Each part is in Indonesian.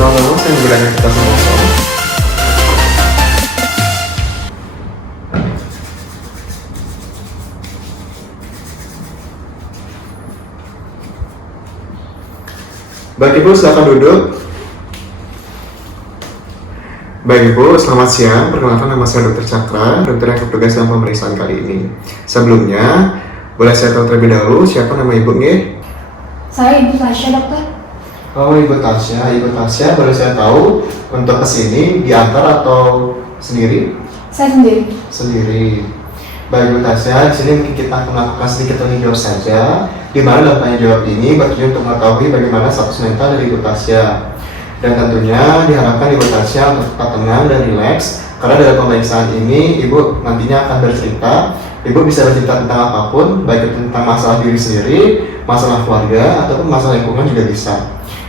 Lama-lama saya berani kita sama-sama. Baik Ibu, silakan duduk. Baik Ibu, selamat siang. Perkenalkan nama saya Dr. Cakra, dokter yang bertugas dalam pemeriksaan kali ini. Sebelumnya, boleh saya tahu terlebih dahulu siapa nama Ibu nggih? Saya Ibu Tasya, dokter. Oh, Ibu Tasya. Ibu Tasya, boleh saya tahu untuk kesini diantar atau sendiri? Saya sendiri. Sendiri. Baik Ibu Tasya, di sini mungkin kita akan melakukan sedikit tanya jawab saja, di mana dalam tanya jawab ini bertujuan untuk mengetahui bagaimana status mental dari Ibu Tasya. Dan tentunya diharapkan Ibu Tasya untuk tetap tenang dan rileks, karena dalam pemeriksaan ini Ibu nantinya akan bercerita. Ibu bisa bercerita tentang apapun, baik itu tentang masalah diri sendiri, masalah keluarga, ataupun masalah lingkungan juga bisa.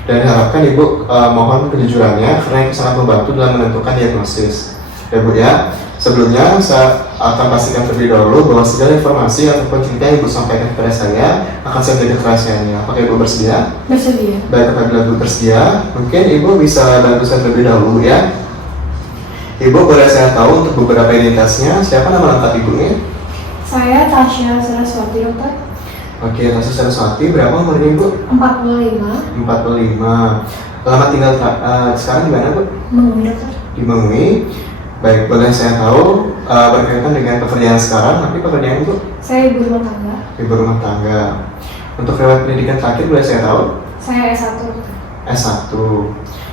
Dan diharapkan Ibu mohon kejujurannya, karena itu sangat membantu dalam menentukan diagnosis. Ya Bu ya, sebelumnya saya akan pastikan terlebih dahulu bahwa segala informasi ataupun cerita yang Ibu sampaikan kepada saya akan saya menjadi kerahasiaannya. Apakah Ibu bersedia? Bersedia. Baik, apabila Ibu bersedia, mungkin Ibu bisa bantu saya terlebih dahulu ya. Ibu boleh saya tahu untuk beberapa identitasnya, siapa nama lengkap Ibunya? Saya Tasya Saraswati, dokter. Oke, Tasya Saraswati, berapa umurnya Ibu? 45. 45. Alamat tinggal sekarang di mana Bu? Mengumi, dokter. Di Mengui. Baik, boleh saya tahu berkaitan dengan pekerjaan sekarang, tapi pekerjaan Ibu? Saya ibu rumah tangga. Ibu rumah tangga. Untuk riwayat pendidikan terakhir boleh saya tahu? Saya S1, dokter. S1.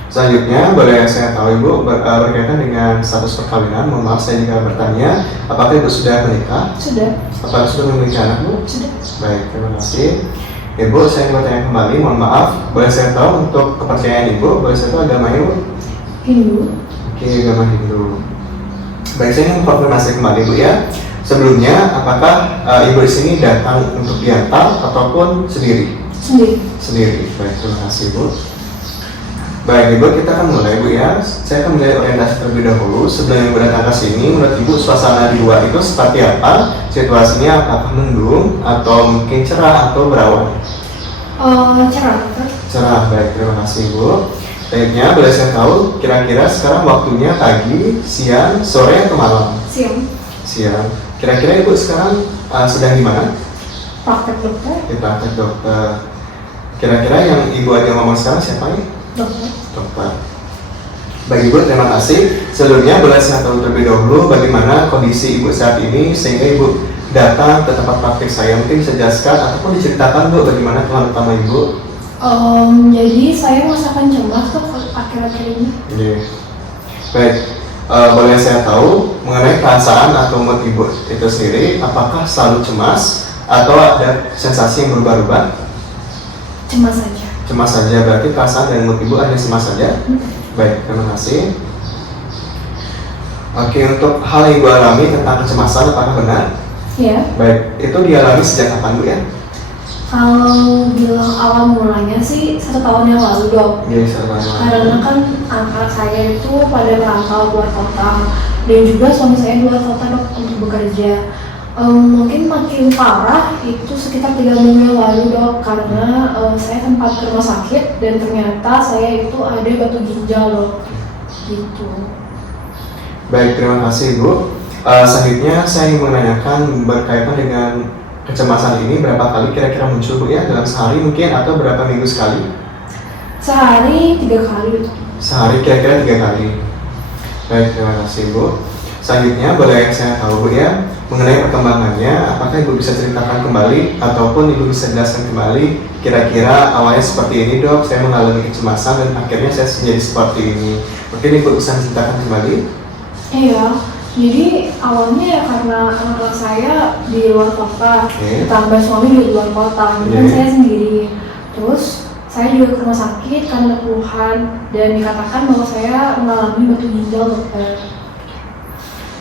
Selanjutnya boleh saya tahu Ibu berkaitan dengan status perkawinan. Mohon maaf saya jika bertanya, apakah Ibu sudah menikah? Sudah. Apakah sudah memiliki anak Bu? Sudah. Baik, terima kasih. Ibu, saya ingin bertanya kembali, mohon maaf, boleh saya tahu untuk kepercayaan Ibu, boleh saya tahu agama Ibu? Hindu. Oke, agama Hindu. Baik, saya ingin konfirmasi kembali Bu ya. Sebelumnya, apakah Ibu di sini datang untuk diantar ataupun sendiri? Sendiri. Sendiri. Baik, terima kasih Bu. Baik Ibu, kita akan mulai Bu ya. Saya akan mulai orientasi terlebih dahulu. Sebelum Ibu datang ke sini, menurut Ibu suasana di luar itu seperti apa? Situasinya apakah mendung atau mungkin cerah atau berawan? Cerah, dokter. Cerah, baik, terima kasih Bu. Baiknya, boleh saya tahu kira-kira sekarang waktunya pagi, siang, sore atau malam? Siang. Siang. Kira-kira Ibu sekarang sedang di mana? Praktek, dokter. Di praktek dokter. Kira-kira yang Ibu ada ngomong sekarang siapa nih? Dokter. Dokter. Baik Ibu, terima kasih. Sebelumnya boleh saya tahu terlebih dahulu bagaimana kondisi Ibu saat ini sehingga Ibu datang ke tempat praktik saya. Mungkin bisa jelaskan ataupun diceritakan Bu bagaimana keluhan utama Ibu? Jadi saya merasakan cemas tuh akhir-akhir ini. Iya. Baik, boleh saya tahu mengenai perasaan atau mood Ibu itu sendiri, apakah selalu cemas atau ada sensasi yang berubah-ubah? Cemas saja. Cemas saja, berarti perasaan dan mood Ibu hanya cemas saja? Baik, terima kasih. Oke, untuk hal yang Ibu alami tentang kecemasan, apakah benar? Iya. Baik, itu dialami sejak kapan Bu ya? Kalau bilang awal mulanya sih 1 tahun yang lalu, dok. Iya, selama Karena kan anak saya itu pada merantau keluar kota dan juga suami saya keluar kota, dok, untuk bekerja. Mungkin makin parah itu sekitar 3 minggu yang lalu, dok, karena saya sempat ke rumah sakit dan ternyata saya itu ada batu ginjal, dok. Gitu. Baik, terima kasih Bu. Selanjutnya saya ingin menanyakan berkaitan dengan kecemasan ini berapa kali kira-kira muncul Bu ya? Dalam sehari mungkin atau berapa minggu sekali? Sehari 3 kali, dok. Sehari kira-kira 3 kali. Baik, terima kasih Bu. Selanjutnya boleh saya tahu Bu ya, mengenai perkembangannya, apakah Ibu bisa ceritakan kembali ataupun Ibu bisa jelaskan kembali kira-kira awalnya seperti ini dok, saya mengalami kecemasan dan akhirnya saya menjadi seperti ini. Mungkin Ibu bisa ceritakan kembali? Iya, jadi awalnya ya karena anak-anak saya di luar kota, ditambah suami juga di luar kota, jadi kan saya sendiri. Terus saya juga ke rumah sakit karena keluhan dan dikatakan bahwa saya mengalami batu ginjal, dokter.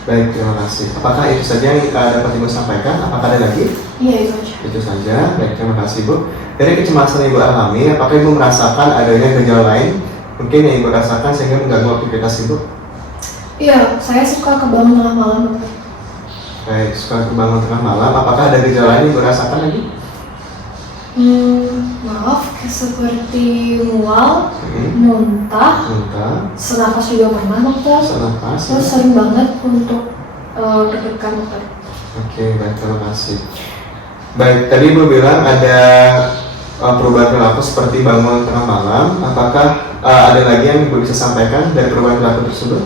Baik, terima kasih. Apakah itu saja yang dapat Ibu sampaikan? Apakah ada lagi? Iya, itu aja. Itu saja. Baik, terima kasih Bu. Dari kecemasan Ibu alami, apakah Ibu merasakan adanya gejala lain mungkin yang Ibu rasakan sehingga mengganggu aktivitas Ibu? Iya, saya suka kebangun tengah malam, dokter. Baik, suka kebangun tengah malam. Apakah ada gejala lain yang Ibu rasakan lagi? Maaf, seperti mual, Hmm. muntah, Muntah, senapas juga pernah dokter. senapas. Terus sering banget untuk deg-degan dokter. Oke, baik, terima kasih. Baik, tadi Ibu bilang ada perubahan perilaku seperti bangun tengah malam. Apakah ada lagi yang Ibu bisa sampaikan dari perubahan perilaku tersebut?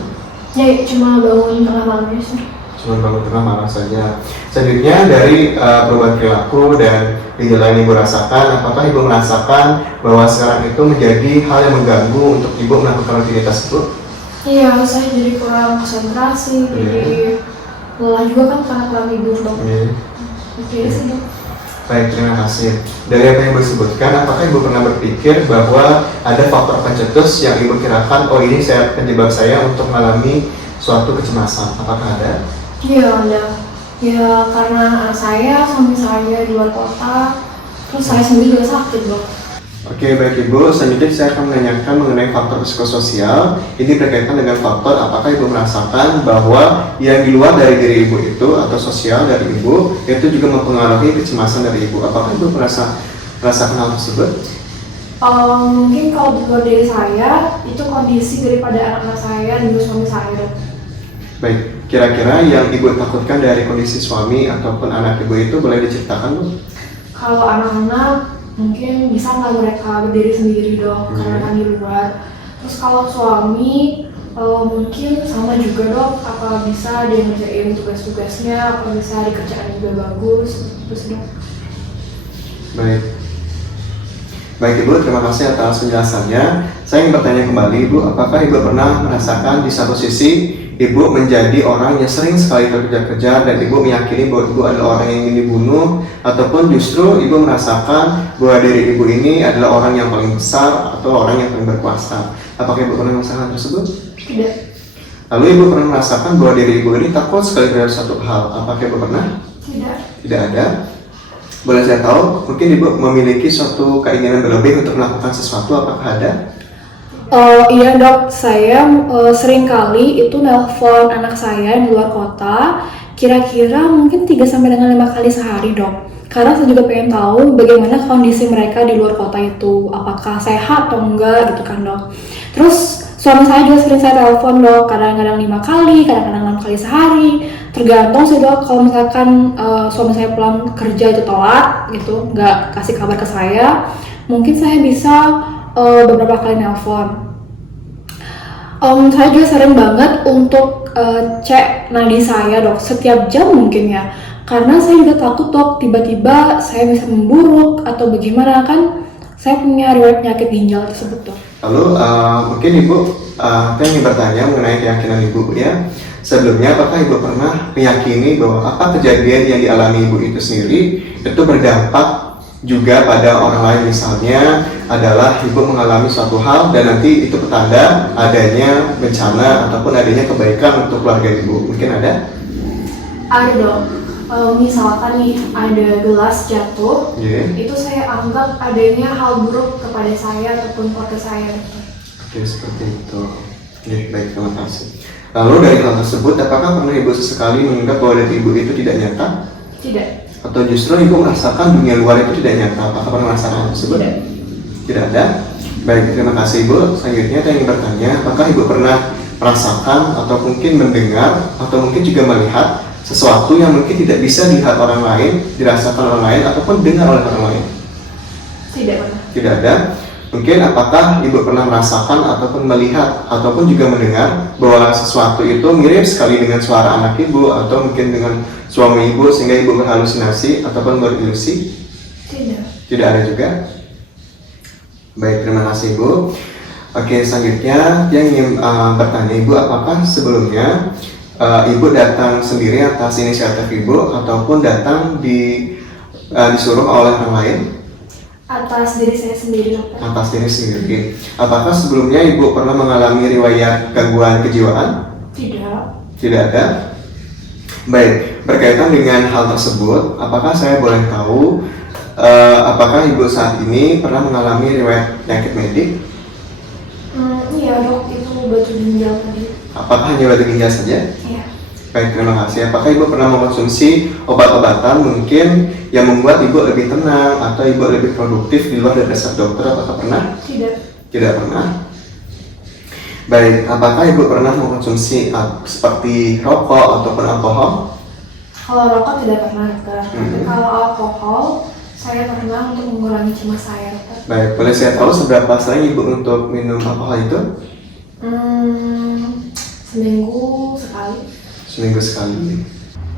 Ya, cuma bangun tengah malam aja sih. Cuma bangun tengah malam saja. Selanjutnya dari perubahan perilaku dan gejala yang Ibu rasakan, apakah Ibu merasakan bahwa sekarang itu menjadi hal yang mengganggu untuk Ibu melakukan rutinitas itu? Iya, saya jadi kurang konsentrasi, jadi lelah juga kan karena kurang tidur dok. Oke sih dok. Baik, terima kasih. Dari apa yang Ibu sebutkan, apakah Ibu pernah berpikir bahwa ada faktor pencetus yang Ibu kirakan, oh ini penyebab saya untuk mengalami suatu kecemasan? Apakah ada? Iya ada. Ya karena anak saya, suami saya di luar kota, terus saya sendiri juga sakit dok. Oke, baik Ibu. Selanjutnya saya akan menanyakan mengenai faktor psikososial. Ini berkaitan dengan faktor apakah Ibu merasakan bahwa yang di luar dari diri Ibu itu atau sosial dari Ibu itu juga mempengaruhi kecemasan dari Ibu. Apakah Ibu merasakan hal tersebut? Mungkin kalau di luar diri saya, itu kondisi daripada anak-anak saya dan juga suami saya dok. Baik, kira-kira yang Ibu takutkan dari kondisi suami ataupun anak Ibu itu boleh diceritakan, Bu? Kalau anak-anak mungkin bisa nggak mereka berdiri sendiri dok, karena kan di luar. Terus kalau suami mungkin sama juga dok, apa bisa dia ngerjain tugas-tugasnya, apa bisa dikerjakan juga bagus, terus dok. Baik. Baik Ibu, terima kasih atas penjelasannya. Saya ingin bertanya kembali Ibu, apakah Ibu pernah merasakan di satu sisi Ibu menjadi orang yang sering sekali terkejar-kejar dan Ibu meyakini bahwa Ibu adalah orang yang ingin dibunuh, ataupun justru Ibu merasakan bahwa diri Ibu ini adalah orang yang paling besar atau orang yang paling berkuasa? Apakah Ibu pernah merasakan hal tersebut? Tidak. Lalu Ibu pernah merasakan bahwa diri Ibu ini takut sekali terhadap satu hal? Apakah Ibu pernah? Tidak. Tidak ada. Boleh saya tahu, mungkin Ibu memiliki suatu keinginan berlebih untuk melakukan sesuatu, apakah ada? Iya dok, saya sering kali itu nelpon anak saya yang di luar kota, kira-kira mungkin 3-5 kali sehari dok. Karena saya juga pengen tahu bagaimana kondisi mereka di luar kota itu, apakah sehat atau enggak gitu kan dok. Terus suami saya juga sering saya telepon dok, kadang-kadang 5 kali, kadang-kadang 6 kali sehari. Tergantung sih dok, kalau misalkan suami saya pulang kerja itu telat gitu, nggak kasih kabar ke saya, mungkin saya bisa beberapa kali nelpon. Saya juga sering banget untuk cek nadi saya dok, setiap jam mungkin ya. Karena saya juga takut dok, tiba-tiba saya bisa memburuk atau bagaimana kan. Saya punya riwayat penyakit ginjal tersebut dok. Lalu mungkin Ibu, saya ingin bertanya mengenai keyakinan Ibu ya. Sebelumnya apakah Ibu pernah meyakini bahwa apa kejadian yang dialami Ibu itu sendiri itu berdampak juga pada orang lain, misalnya adalah Ibu mengalami suatu hal dan nanti itu petanda adanya bencana ataupun adanya kebaikan untuk keluarga Ibu? Mungkin ada? Ada dok. Misalkan nih ada gelas jatuh, itu saya anggap adanya hal buruk kepada saya ataupun keluarga saya. Oke, seperti itu. Baik, terima kasih. Lalu dari hal tersebut, apakah pernah Ibu sesekali menganggap bahwa dari Ibu itu tidak nyata? Tidak. Atau justru Ibu merasakan dunia luar itu tidak nyata? Apakah pernah merasakan hal tersebut? Tidak. Tidak ada? Baik, terima kasih Ibu. Selanjutnya saya ingin bertanya, apakah Ibu pernah merasakan atau mungkin mendengar atau mungkin juga melihat sesuatu yang mungkin tidak bisa dilihat orang lain, dirasakan orang lain, ataupun dengar oleh orang lain? Tidak pernah. Tidak ada. Mungkin apakah Ibu pernah merasakan ataupun melihat ataupun juga mendengar bahwa sesuatu itu mirip sekali dengan suara anak Ibu atau mungkin dengan suami Ibu sehingga Ibu berhalusinasi ataupun berilusi? Tidak. Tidak ada juga. Baik, terima kasih Ibu. Oke, selanjutnya yang ingin bertanya Ibu, apakah sebelumnya Ibu datang sendiri atas inisiatif Ibu ataupun datang disuruh oleh orang lain? Atas diri saya sendiri dokter. Atas diri sendiri. Apakah sebelumnya Ibu pernah mengalami riwayat gangguan kejiwaan? Tidak. Tidak ada. Baik, berkaitan dengan hal tersebut, apakah saya boleh tahu apakah Ibu saat ini pernah mengalami riwayat penyakit medik? Iya dok, itu batu ginjal tadi. Apakah hanya batu ginjal saja? Iya. Baik, terima kasih. Apakah Ibu pernah mengkonsumsi obat-obatan mungkin yang membuat Ibu lebih tenang atau Ibu lebih produktif di luar dari resep dokter? Apakah pernah? Tidak. Tidak pernah. Baik, apakah Ibu pernah mengkonsumsi seperti rokok ataupun alkohol? Kalau rokok tidak pernah dokter, tapi kalau alkohol saya pernah untuk mengurangi cemas saya dokter. Baik, boleh saya tahu seberapa sering Ibu untuk minum alkohol itu? Seminggu sekali. Seminggu sekali.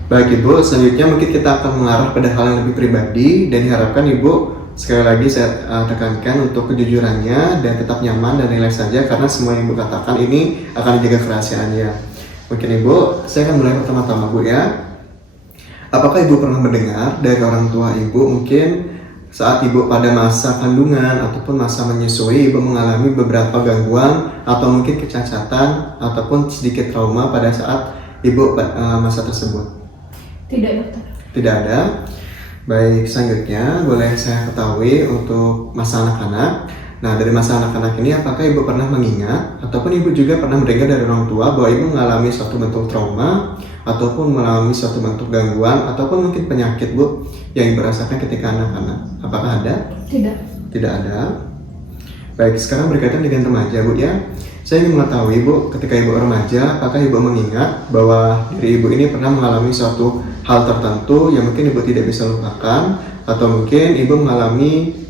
Baik Ibu, selanjutnya mungkin kita akan mengarah pada hal yang lebih pribadi dan diharapkan Ibu sekali lagi saya tekankan untuk kejujurannya dan tetap nyaman dan rileks saja karena semua yang Ibu katakan ini akan dijaga kerahasiaannya. Mungkin Ibu, saya akan mulai pertama-tama Bu ya. Apakah Ibu pernah mendengar dari orang tua Ibu mungkin saat Ibu pada masa kandungan ataupun masa menyusui Ibu mengalami beberapa gangguan atau mungkin kecacatan ataupun sedikit trauma pada saat Ibu masa tersebut? Tidak dokter. Tidak ada. Baik, selanjutnya boleh saya ketahui untuk masa anak-anak. Nah, dari masa anak-anak ini apakah Ibu pernah mengingat ataupun Ibu juga pernah mendengar dari orang tua bahwa Ibu mengalami suatu bentuk trauma ataupun mengalami suatu bentuk gangguan ataupun mungkin penyakit Bu yang Ibu rasakan ketika anak-anak? Apakah ada? Tidak. Tidak ada. Baik, sekarang berkaitan dengan remaja Bu ya. Saya ingin mengetahui Bu, ketika Ibu remaja, apakah Ibu mengingat bahwa diri Ibu ini pernah mengalami suatu hal tertentu yang mungkin Ibu tidak bisa lupakan, atau mungkin Ibu mengalami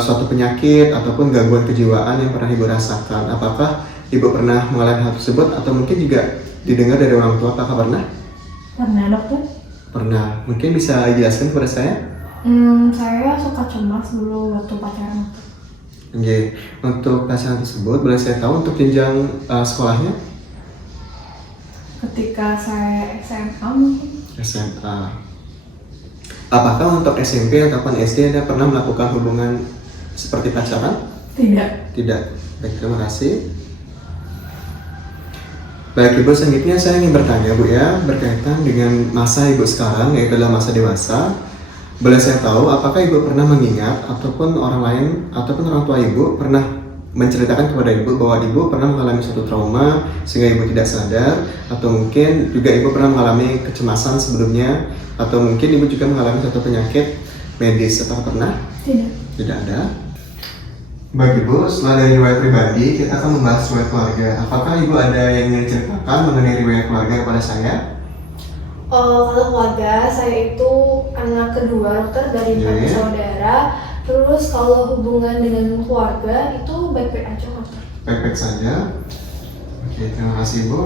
suatu penyakit ataupun gangguan kejiwaan yang pernah Ibu rasakan? Apakah Ibu pernah mengalami hal tersebut atau mungkin juga didengar dari orang tua? Apakah pernah? Pernah dokter. Pernah. Mungkin bisa dijelaskan kepada saya? Saya suka cemas dulu waktu pacaran. Oke, untuk pasangan tersebut boleh saya tahu untuk jenjang sekolahnya? Ketika saya SMA mungkin. SMA. Apakah untuk SMP ataupun SD Anda pernah melakukan hubungan seperti pacaran? Tidak. Tidak. Baik, terima kasih. Baik Ibu, selanjutnya saya ingin bertanya Bu ya, berkaitan dengan masa Ibu sekarang yaitu adalah masa dewasa. Boleh saya tahu apakah Ibu pernah mengingat ataupun orang lain ataupun orang tua Ibu pernah menceritakan kepada Ibu bahwa Ibu pernah mengalami suatu trauma sehingga Ibu tidak sadar, atau mungkin juga Ibu pernah mengalami kecemasan sebelumnya, atau mungkin Ibu juga mengalami suatu penyakit medis? Apakah pernah? Tidak. Tidak ada. Baik Ibu, setelah dari riwayat pribadi kita akan membahas riwayat keluarga. Apakah Ibu ada yang ingin ceritakan mengenai riwayat keluarga kepada saya? Kalau keluarga saya itu anak kedua dokter dari 4 saudara. Terus kalau hubungan dengan keluarga itu baik-baik aja dokter. Baik-baik saja. Oke, terima kasih Ibu.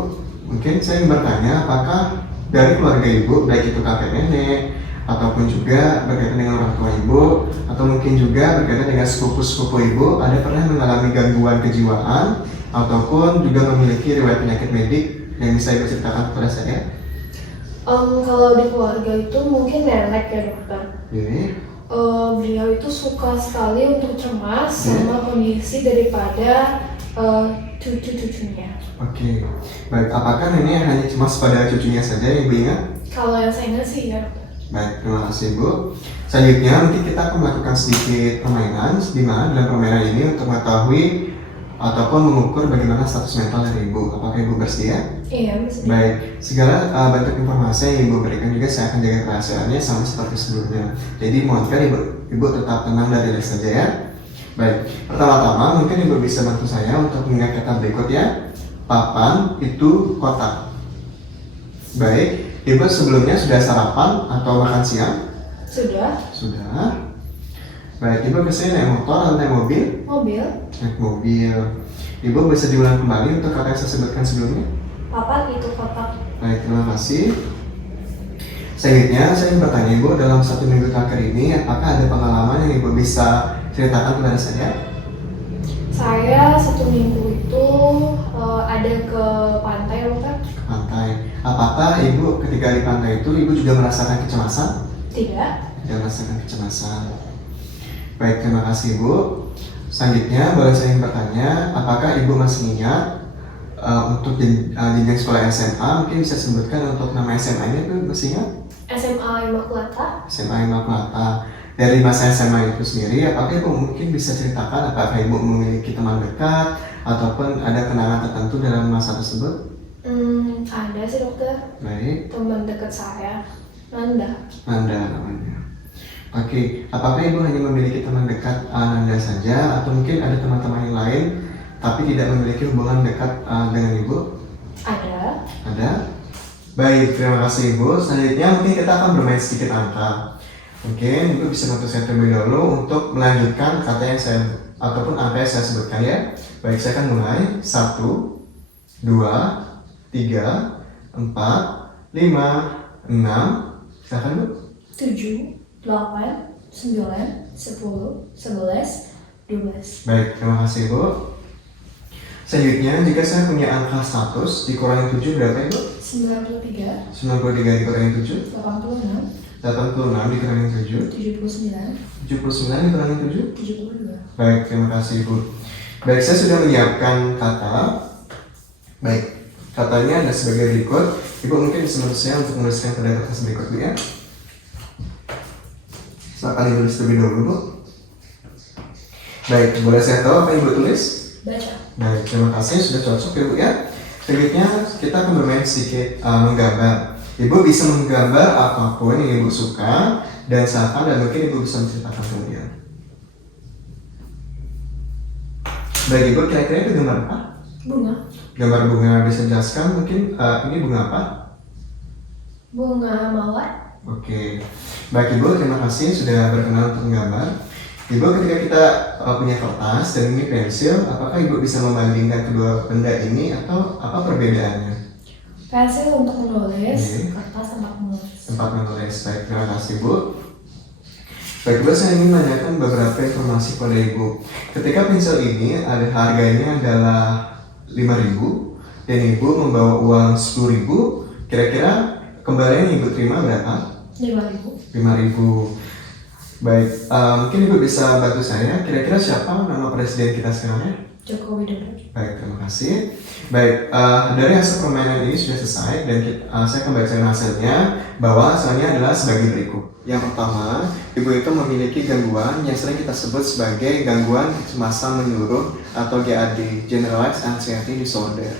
Mungkin saya ingin bertanya, apakah dari keluarga Ibu, baik itu kakek nenek ataupun juga berkaitan dengan orang tua Ibu, atau mungkin juga berkaitan dengan sepupu-sepupu Ibu, ada pernah mengalami gangguan kejiwaan ataupun juga memiliki riwayat penyakit medik yang bisa Ibu ceritakan kepada saya? Kalau di keluarga itu mungkin nenek ya dokter. Beliau itu suka sekali untuk cemas sama kondisi daripada cucu-cucunya. Oke, baik. Apakah nenek hanya cemas pada cucunya saja yang Ibu ingat? Kalau yang saya ingat sih ya dokter. Baik, terima kasih Bu. Selanjutnya mungkin kita akan melakukan sedikit permainan, di mana dalam permainan ini untuk mengetahui ataupun mengukur bagaimana status mental dari Ibu. Apakah Ibu bersedia? Iya, bersedia. Baik, segala bentuk informasi yang Ibu berikan juga saya akan jaga kerahasiaannya sama seperti sebelumnya. Jadi mohonkan Ibu tetap tenang dan rileks saja ya. Baik, pertama-tama mungkin Ibu bisa bantu saya untuk mengingat kata berikut ya. Papan itu kotak. Baik, Ibu sebelumnya sudah sarapan atau makan siang? Sudah. Sudah. Baik, Ibu biasanya naik motor atau naik mobil? Mobil. Naik mobil. Ibu bisa diulang kembali untuk kata yang saya sebutkan sebelumnya? Papan itu kotak. Baik, terima kasih. Selanjutnya, saya ingin bertanya Ibu, dalam 1 minggu terakhir ini, apakah ada pengalaman yang Ibu bisa ceritakan kepada saya? Saya 1 minggu itu ada ke pantai dokter. Ke pantai. Apakah Ibu ketika di pantai itu, Ibu juga merasakan kecemasan? Tidak. Tidak merasakan kecemasan. Baik, terima kasih Ibu. Selanjutnya, boleh saya ingin bertanya, apakah Ibu masih ingat untuk jenjang sekolah SMA, mungkin bisa sebutkan untuk nama SMA ini Ibu masih ingat? SMA Immaculata. SMA Immaculata. Dari masa SMA itu sendiri, apakah Ibu mungkin bisa ceritakan apakah Ibu memiliki teman dekat ataupun ada kenangan tertentu dalam masa tersebut? Ada sih dokter, Baik, teman dekat saya, Nanda. Nanda namanya. Oke, apakah Ibu hanya memiliki teman dekat Nanda saja atau mungkin ada teman-teman yang lain tapi tidak memiliki hubungan dekat dengan Ibu? Ada. Ada? Baik, terima kasih Ibu. Selanjutnya mungkin kita akan bermain sedikit angka. Mungkin Ibu bisa bantu saya terlebih dahulu untuk melanjutkan kata yang saya ataupun angka yang saya sebutkan ya. Baik, saya akan mulai. 1, 2, 3, 4, 5, 6. Silakan Bu. 7, 8, 9, 10, 11, 12. Baik, terima kasih Bu. Selanjutnya, jika saya punya angka 100 dikurangi 7 berapa Ibu? 93, 93 dikurangi 7, 86, 86 dikurangi 7, 79, 79 dikurangi 7. 72. Baik, terima kasih Ibu. Baik, saya sudah menyiapkan kata. Baik, katanya ada sebagai berikut. Ibu mungkin bisa bantu saya untuk menuliskan pada kertas berikut Bu ya. Silakan Ibu tulis terlebih dahulu Bu. Baik, boleh saya tahu apa yang Ibu tulis? Baca. Baik, terima kasih sudah cocok ya Bu ya. Selanjutnya kita akan bermain sedikit menggambar. Ibu bisa menggambar apapun yang Ibu suka dan seakan dan mungkin Ibu bisa menceritakan kemudian. Baik Ibu, kira-kira itu gambar apa? Bunga. Gambar bunga, bisa jelaskan mungkin ini bunga apa? Bunga mawar. Oke, baik Ibu, terima kasih sudah berkenan untuk menggambar. Ibu, ketika kita punya kertas dan ini pensil, apakah Ibu bisa membandingkan kedua benda ini atau apa perbedaannya? Pensil untuk menulis, Oke. kertas tempat menulis. Tempat menulis. Baik, terima kasih Bu. Baik Bu, saya ingin menanyakan beberapa informasi pada Ibu. Ketika pensil ini ada harganya adalah 5.000 dan Ibu membawa uang 10.000, kira-kira kembalian yang Ibu terima berapa? 5.000. 5.000. Baik, mungkin Ibu bisa bantu saya, kira-kira siapa nama presiden kita sekarang ya? Joko Widodo. Baik, terima kasih. Baik, dari hasil permainan ini sudah selesai dan saya akan bacakan hasilnya bahwa hasilnya adalah sebagai berikut. Yang pertama, Ibu itu memiliki gangguan yang sering kita sebut sebagai gangguan kecemasan menyeluruh atau GAD, Generalized Anxiety Disorder.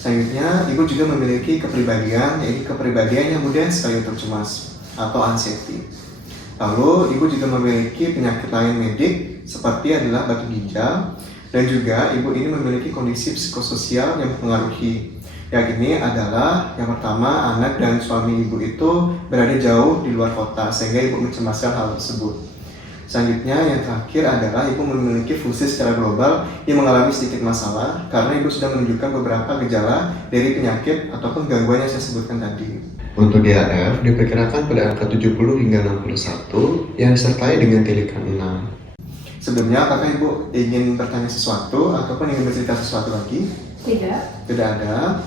Selanjutnya, Ibu juga memiliki kepribadian, yaitu kepribadian yang mudah sekali untuk cemas atau anxiety. Lalu, Ibu juga memiliki penyakit lain medik seperti adalah batu ginjal dan juga Ibu ini memiliki kondisi psikososial yang mempengaruhi. Yang ini adalah yang pertama, anak dan suami Ibu itu berada jauh di luar kota sehingga Ibu mencemaskan hal tersebut. Selanjutnya yang terakhir adalah Ibu memiliki fungsi secara global yang mengalami sedikit masalah karena Ibu sudah menunjukkan beberapa gejala dari penyakit ataupun gangguan yang saya sebutkan tadi. Untuk DAF diperkirakan pada angka 70 hingga 61 yang disertai dengan tilikan 6. Sebelumnya, apakah Ibu ingin bertanya sesuatu ataupun ingin bercerita sesuatu lagi? Tidak. Tidak ada.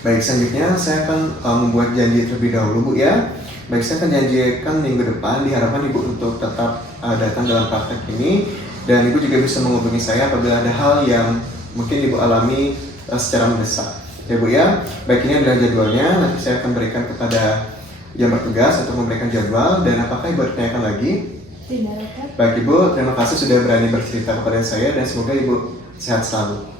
Baik, selanjutnya saya akan membuat janji terlebih dahulu Bu ya. Baik, saya akan janjikan minggu depan diharapkan Ibu untuk tetap datang dalam praktek ini dan Ibu juga bisa menghubungi saya apabila ada hal yang mungkin Ibu alami secara mendesak. Ya Bu ya, baik ini adalah jadwalnya, nanti saya akan berikan kepada yang bertugas untuk memberikan jadwal dan apakah Ibu bertanyakan lagi? Tidak, dokter. Baik Ibu, terima kasih sudah berani bercerita kepada saya dan semoga Ibu sehat selalu.